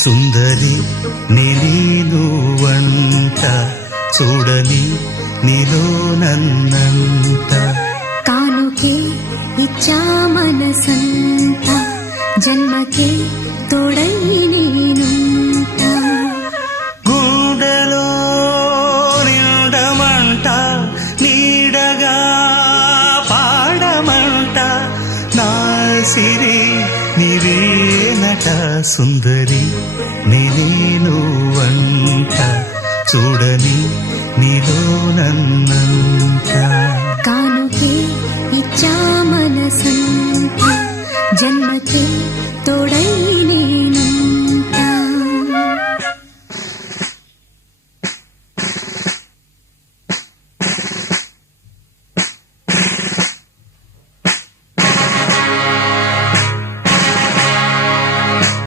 సుందరి నేను వంట చూడని నీలో నన్నంత కానుకే ఇచ్చా మనసంత జన్మకే తోడై నేనుంట గుండెలో నిండమంట నీడగా పాడమంట నా సిరి నీవేనట సుందరి నేను వంట చూడని నీలో నన్నంత కానుకే ఇచ్చా మనసంత జన్మకే తోడై